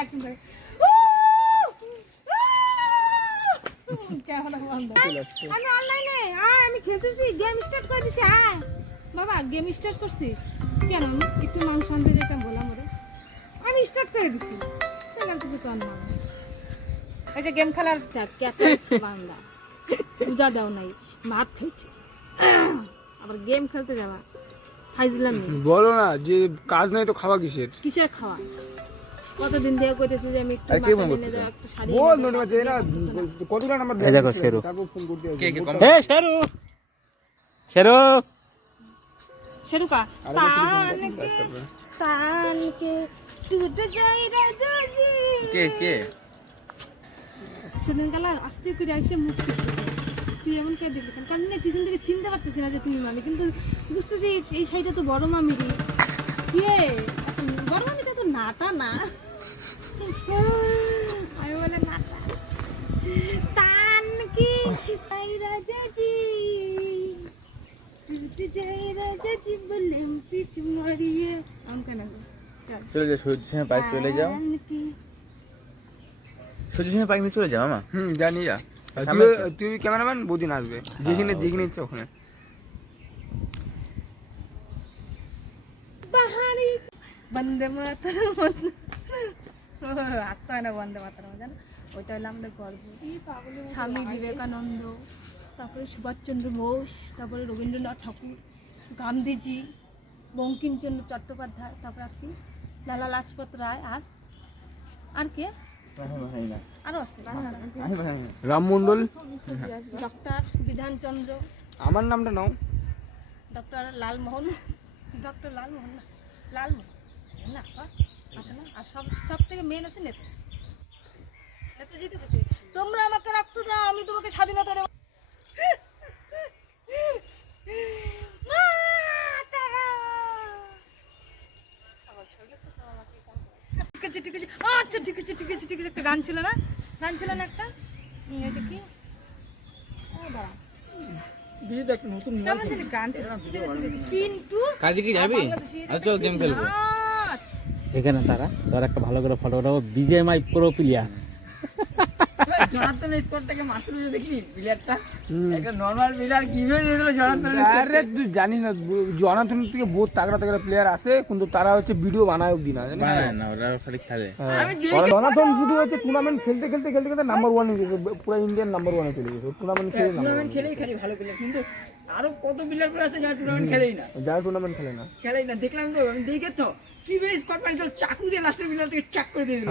Acting করে camera বন্ধ। আমি অনলাইনে আমি খেলতেছি, গেম স্টার্ট করে দিছি। বাবা গেম স্টার্ট করছি কেন? একটু মানুষ শান্তি দিতাম বললাম ওরে, আমি স্টার্ট করে দিছি। তেমন কিছু কর না, এই যে গেম খেলার বান্দা পূজা দাও নাই, মাত খেয়েছে আবার গেম খেলতে যাওয়া ফাইজলাম। বলো না যে কাজ নাই তো খাওয়া কিসের? কিসের খাওয়া? কতদিন দিয়ে কইতেছি যে আমি একটু কে মাথা ফোন নিয়ে যাও, একটু শাড়ি বল এনে দাও, নোট যে না কতটা নাম্বার এই দেখো শেরু। তারপর ফোন করতে কে কে কম এ শেরু শেরু शेरुका तान के टूट जाए राजा जी কে সেদিন কালা আস্তে করে এসে মুখ তুই এমন কে দিলি কারণ না পিছন থেকে চিনতে পারতেছি না যে তুমি মামি, কিন্তু বুঝতেছি এই সাইডে তো বড় মামি রে। কে বড় মামি তো নাটা না, আমি বলে নাটা तान के राजा जी চলে যাও সূর্যের সঙ্গে বাইক চলে যাও, সূর্যের সঙ্গে বাইক নিয়ে চলে যাও মামা। জানি যা তুই ক্যামেরাম্যান বহুদিন আসবে, যেখানে যেখানে ইচ্ছা ওখানে। বন্দে মাতরম আসতে হয় না, বন্দে মাতরম জানো, ওইটা হলো আমাদের গর্ব। স্বামী বিবেকানন্দ, তারপরে সুভাষচন্দ্র বোস, তারপরে রবীন্দ্রনাথ ঠাকুর, গান্ধীজি, বঙ্কিমচন্দ্র চট্টোপাধ্যায়, তারপর আর কি লালা লাজপত রায়, আর কে আরো আছে রাম মন্ডল, ডক্টর বিধানচন্দ্র, আমার নামটা নাও, ডক্টর লালমোহন, ডক্টর লালমোহন না লালমোহন না আছে না, আর সব থেকে মেন আছে নেতাজি। নেতাজি তো কিছু, তোমরা আমাকে রক্ত দাও আমি তোমাকে স্বাধীনতা দেব। আচ্ছা ঠিক আছে একটা গান ছিল না একটা এটা কি গান ছিল কিন্তু কাজে কি যাবি? চল গেম খেলবো এখানে। তারা তোর একটা ভালো করে ফটো উঠাবো, বিজেএমআই প্রো প্লেয়ার। জনার্দন স্কোরটাকে মাত্র দেখিনি প্লেয়ারটা, একটা নরমাল প্লেয়ার কিভাবে দিয়ে দিল জনার্দন। আরে তুই জানিস না জনার্দন থেকে বহুত তাগড়া তাগড়া প্লেয়ার আছে, কিন্তু তারা হচ্ছে ভিডিও বানায় অব্দি না, জানিস না ওরা খালি খেলে। জনার্দন শুধু হচ্ছে টুর্নামেন্ট খেলতে খেলতে খেলতে খেলতে নাম্বার ওয়ানে গেছে, পুরো ইন্ডিয়ান নাম্বার ওয়ানে চলে গেছে। টুর্নামেন্ট খেলেই খালি ভালো প্লেয়ার, কিন্তু আরো কত প্লেয়ার আছে যারা টুর্নামেন্ট খেলেই না, যারা টুর্নামেন্ট খেলে না। দেখলাম তো আমি দেখে তো কিভাবে স্কোর পাইছিল, চাকু দিয়ে লাস্টের প্লেয়ারটাকে চাক করে দিয়ে দিল।